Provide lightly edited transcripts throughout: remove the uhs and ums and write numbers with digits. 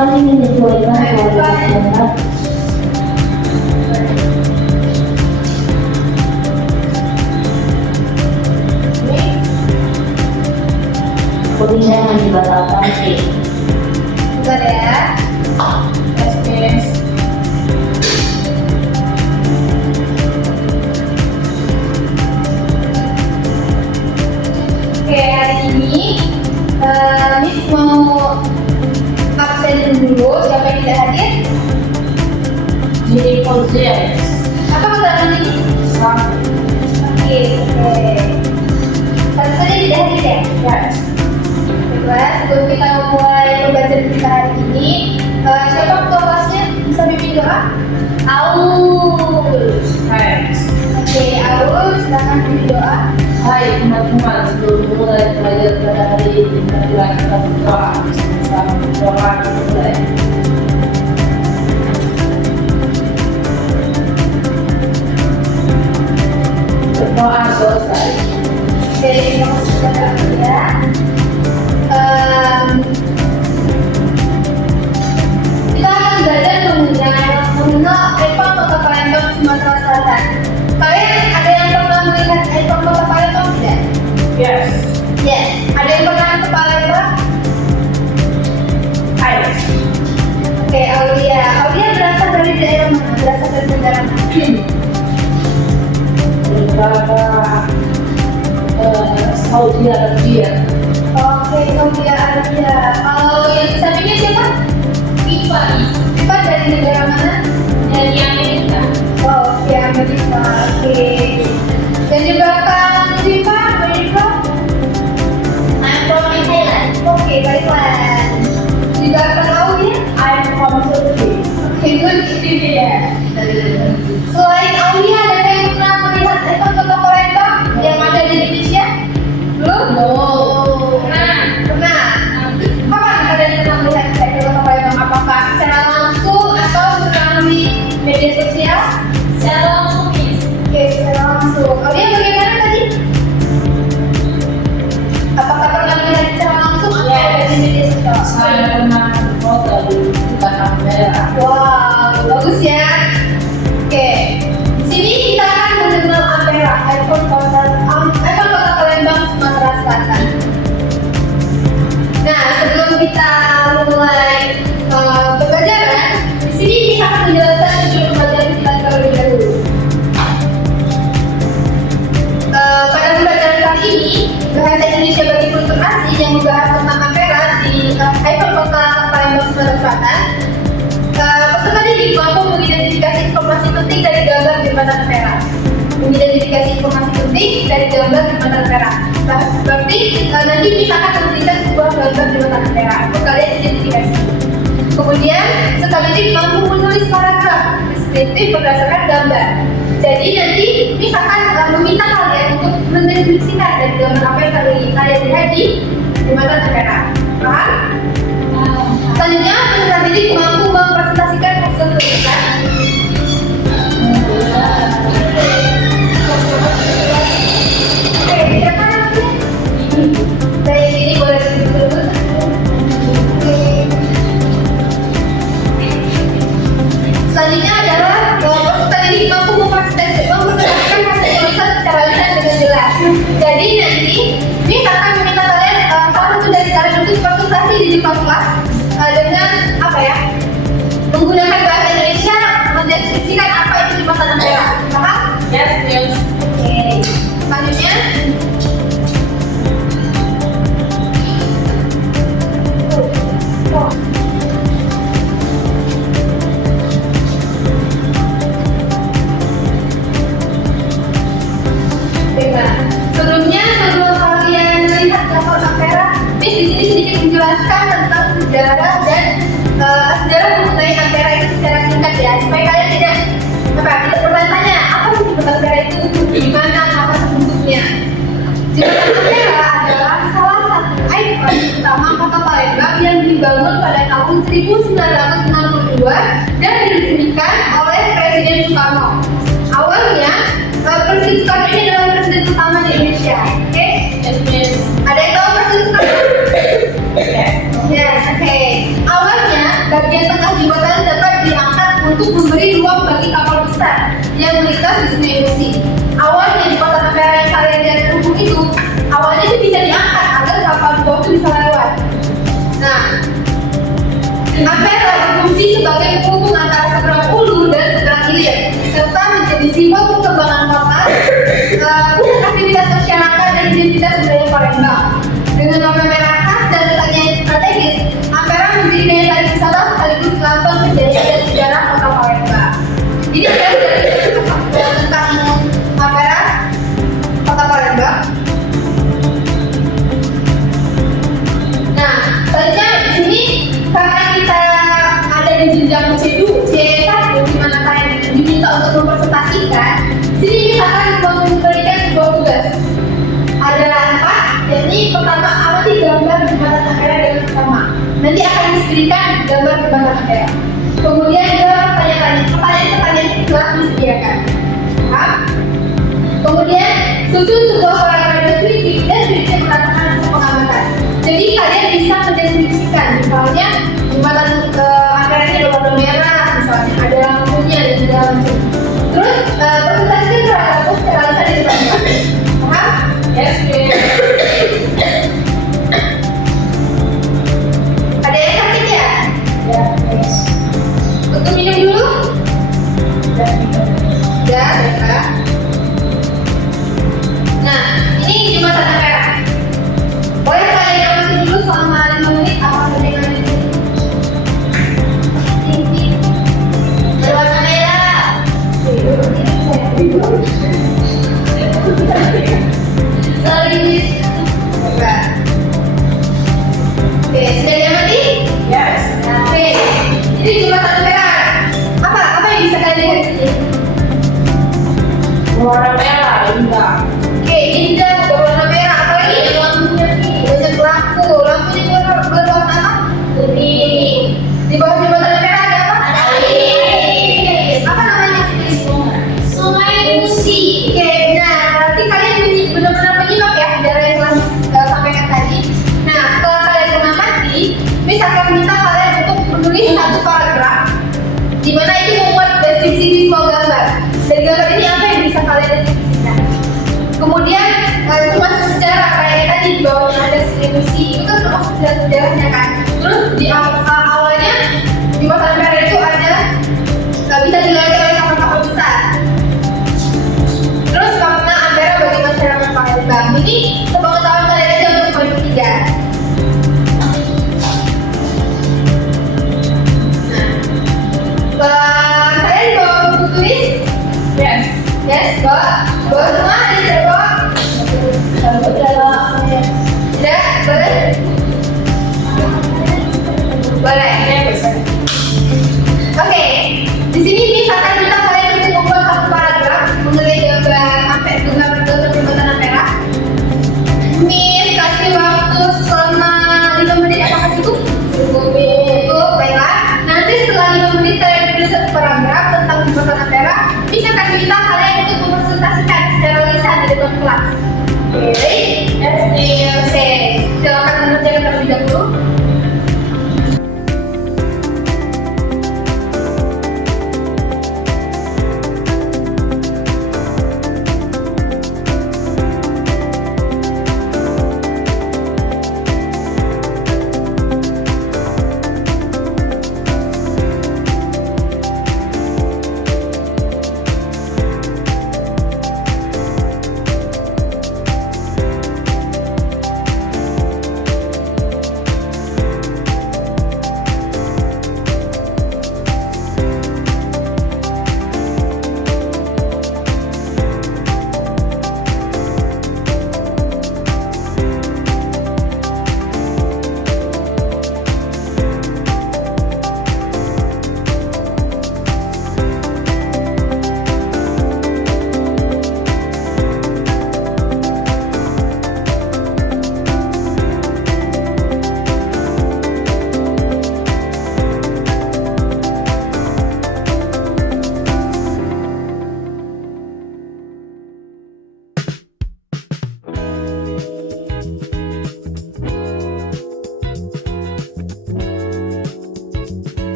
paling menyesuaikan kualitas data. Coding saya hanya dibatalkan sih. Bentar ya. Yes. Oke, hari ini Miss mau absen dulu. Siapa yang tidak hadir? Jadi Fauziah. Apa keterangan ini? Oke. Satu saja tidak hadir ya? Yes. Baiklah, sebelum kita mulai pembelajaran kita hari ini, siapa ketua kelasnya? Bisa pimpin doa? Aul. Oke, Aul, silakan pimpin doa. Hai teman-teman, sebelum mulai belajar pada hari ini, marilah kita berdoa. Selamat berdoa mulai. Berdoa selesai. Oke, terima kasih kepada Aul ya. Kita akan belajar mengenal Ipon Kota Palembang, Sumatera Selatan. Kalian ada yang pernah melihat Ipon Kota Palembang tidak? Yes. Yes. Ada yang pernah ke Palembang? Hai. Oke, Aulia. Aulia berasal dari daerah mana? Berasal dari negara mana? Daripada Saudi Arabia. Oke, Saudi Arabia. Kalau yang di sampingnya siapa? Iva. Iva dari negara mana? Dari Amerika. Oh, oke, Amerika. Oke. Dan juga Kang Iva, Amerika. I'm from Thailand. Oke, Thailand. Juga Kang Aulia. I'm from Turkey. Oke, good. Ya. Selain Aulia, ada yang pernah melihat Ipon Kota Palembang yang ada di Indonesia? Belum? Pernah. Kapan kalian pernah melihat Ipon Kota Palembang? Apakah secara langsung atau melalui media sosial? Secara langsung, Miss. Oke, secara langsung. Aulia bagaimana tadi? Apakah pernah melihat secara langsung atau dari media sosial? Saya pernah foto di belakang merah. Wow, bagus ya. Oke, di sini kita akan mengenal Ampera, Ipon Kota Palembang, Sumatera Selatan. Nah, sebelum kita mulai pembelajaran, di sini kita akan menjelaskan tujuan pembelajaran kita terlebih dahulu. Pada pembelajaran kali ini, bahasa Indonesia bagi kultur asing yang membahas tentang Ampera di Ipon Kota Palembang, Sumatera Selatan. Peserta didik mampu mengidentifikasi informasi penting dari gambar jembatan Ampera. Mengidentifikasi informasi penting dari gambar jembatan Ampera. Berarti nanti kita akan memberikan sebuah gambar jembatan Ampera untuk kalian identifikasi. Kemudian peserta didik mampu menulis paragraf deskriptif berdasarkan gambar. Jadi nanti misalkan meminta kalian untuk mendeskripsikan dari gambar apa yang kalian lihat di jembatan Ampera. Paham? Selanjutnya, peserta didik mampu mempresentasikan hasil tulisan. Oke, siapa namanya? Dari sini boleh disebut. Selanjutnya adalah peserta didik mampu mempresentasikan hasil tulisan secara lisan dengan jelas. Jadi nanti, misalkan meminta kalian salah satu dari kalian untuk presentasi di depan kelas dengan apa ya? Menggunakan bahasa Indonesia mendeskripsikan apa itu jembatan Ampera. Paham? Yes. Oke. Selanjutnya. Baiklah. Sebelum kalian melihat gambar Ampera, Miss di sini sedikit menjelaskan tentang sejarah dan sejarah mengenai Ampera itu secara singkat ya, supaya kalian tidak bertanya-tanya apa sih jembatan Ampera itu, gimana, apa bentuknya. Jembatan Ampera adalah salah satu ikon utama Kota Palembang yang dibangun pada tahun 1962 dan diresmikan oleh Presiden Soekarno. Awalnya Presiden Soekarno ini adalah presiden pertama di Indonesia. Oke? Ada yang tahu Presiden Soekarno? Yes, oke. Awalnya bagian tengah jembatan dapat diangkat untuk memberi ruang bagi kapal besar yang melintas di Sungai Musi. Awalnya jembatan Ampera yang kalian lihat terhubung itu, awalnya itu bisa diangkat agar kapal di bawah itu bisa lewat. Nah, Ampera berfungsi sebagai penghubung antara seberang ulu dan seberang hilir, serta menjadi simbol perkembangan kota, pusat aktivitas masyarakat dan identitas budaya Palembang. Dengan nama merah khas dan letaknya yang strategis, Ampera menjadi daya tarik wisata sekaligus lambang kejayaan dan sejarah kota Palembang. Jadi saya sudah tentang Ampera, kota Palembang. Nah, selanjutnya di sini karena kita ada di jenjang C1 di mana kalian diminta untuk mempresentasikan, sini kita akan memberikan sebuah tugas. Ada 4, yakni pertama amati gambar jembatan Ampera dengan pertama. Nanti akan disediakan gambar jembatan Ampera. Kemudian jawab pertanyaan-pertanyaan yang telah disediakan. Paham? Kemudian susun sebuah paragraf deskriptif dan deskripsi mengatakan pengamatan. Jadi kalian bisa mendeskripsikan, misalnya jembatan Ampera ini ada warna merah, misalnya ada lampunya dan segala macam. Terus presentasikan terhadap secara lisan di depan. Paham? Yes, Ada yang sakit ya? ya, yes. Untuk minum dulu? Ya, baiklah. Nah, ini jembatan Ampera. Boleh kalian amati dulu selama 5 menit apa saja yang ada di sini? Ini berwarna merah. Sorry, Miss. Coba. Oke, sudah diamati? Yes. Oke, ini jembatan Ampera. Apa yang bisa kalian lihat di sini? Warna merah, indah. Oke, indah berwarna merah. Apalagi ada lampunya nih, banyak lampu. Lampunya berwarna apa? Kuning. Di bawah jembatan Ampera ada apa? Ada air. Apa namanya? Sungai Musi. Oke, nah berarti kalian benar-benar menyimak ya sejarah yang telah sampaikan tadi. Nah, setelah kalian mengamati, Miss akan minta kalian untuk menulis satu paragraf di mana itu membuat deskripsi visual gambar. Dari gambar ini apa yang bisa kalian deskripsikan? Kemudian itu masuk sejarah kayak tadi di bawahnya ada skripsi, itu kan termasuk sejarahnya kan. Terus di awalnya di Jembatan Ampera itu ada bisa dilewati oleh kapal-kapal besar. Terus makna Ampera bagi masyarakat Palembang. Ini sepengetahuan kalian aja untuk poin ketiga. Nah, kalian bawa buku tulis? Yes. Yes, bawa semua, ada yang bawa? Tidak, boleh?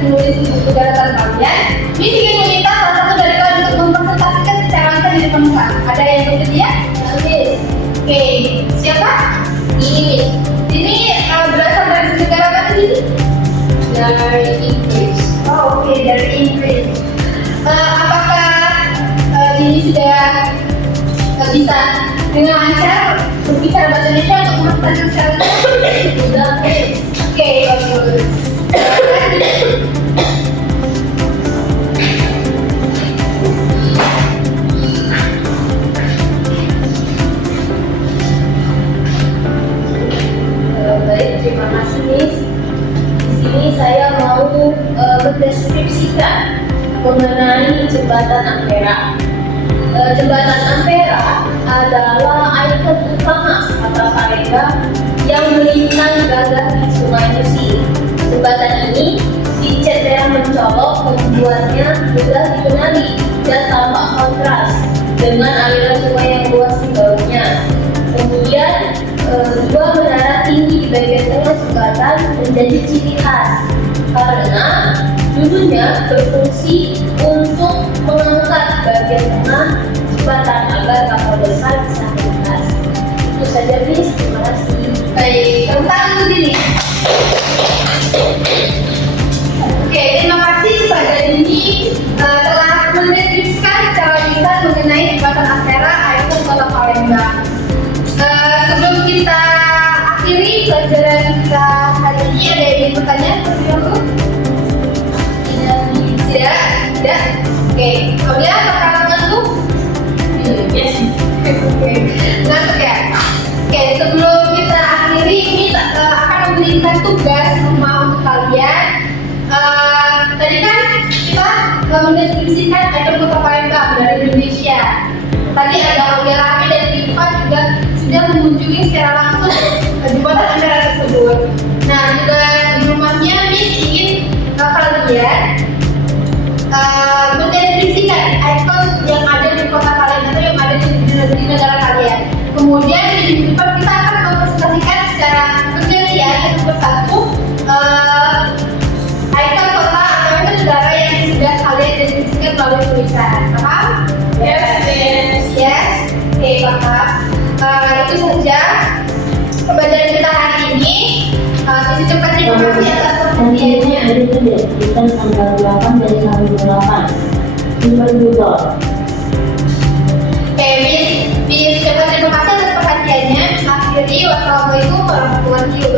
menulis buku daratan kalian, Miss ingin meminta salah satu dari kalian untuk mempresentasikan secara langsung di depan kelas. Ada yang bersedia? Miss. Oke, siapa? Ini Miss. Ini berasal dari negara mana ini? Dari Inggris. Oh, oke, dari Inggris. Apakah ini sudah bisa dengan lancar berbicara bahasa Indonesia untuk memperkenalkan secara langsung? Sudah, Miss. Oke, bagus. Baik, terima kasih Miss. Di sini saya mau mendeskripsikan mengenai jembatan Ampera. Jembatan Ampera adalah ikon utama kota Palembang yang melintang gagah di Sungai Musi. Jembatan ini dicat merah mencolok, membuatnya mudah dikenali dan tampak kontras dengan aliran sungai yang luas di bawahnya. Kemudian dua menara tinggi di bagian tengah jembatan menjadi ciri khas karena dulunya berfungsi untuk mengangkat bagian tengah jembatan agar kapal besar bisa melintas. Itu saja Miss, terima kasih. Baik, tentang begini. Oke, terima kasih kepada Dini telah mendeskripsikan secara lisan mengenai jembatan Ampera, ikon kota Palembang. Sebelum kita akhiri pelajaran kita hari ini, ada yang ingin bertanya terlebih dahulu? Tidak. Oke, Aulia, apakah ngantuk? Yes. Oke, ngantuk ya? Oke, sebelum kita akhiri, ini akan memberikan tugas rumah untuk kalian. Tadi kan kita mendeskripsikan ikon kota Palembang dari Indonesia. Tadi ada Aulia Rami dan Iva juga sudah mengunjungi secara langsung jembatan Ampera tersebut. Nah, juga di rumahnya Miss ingin kalian mendeskripsikan ikon yang ada di kota kalian atau yang ada di negara kalian. Kemudian di depan kita akan mempresentasikan secara bergantian satu persatu ikon kota atau ikon negara yang sudah kalian deskripsikan melalui tulisan. Paham? Yes. Oke, paham. Itu saja pembelajaran kita hari ini. Sisi cepat terima kasih atas perhatiannya. Hari ini diberikan tanggal 8 dari tanggal 8 Jumlah. Oke, Miss cepat terima kasih atas perhatiannya. Akhiri, wassalamualaikum warahmatullahi wabarakatuh.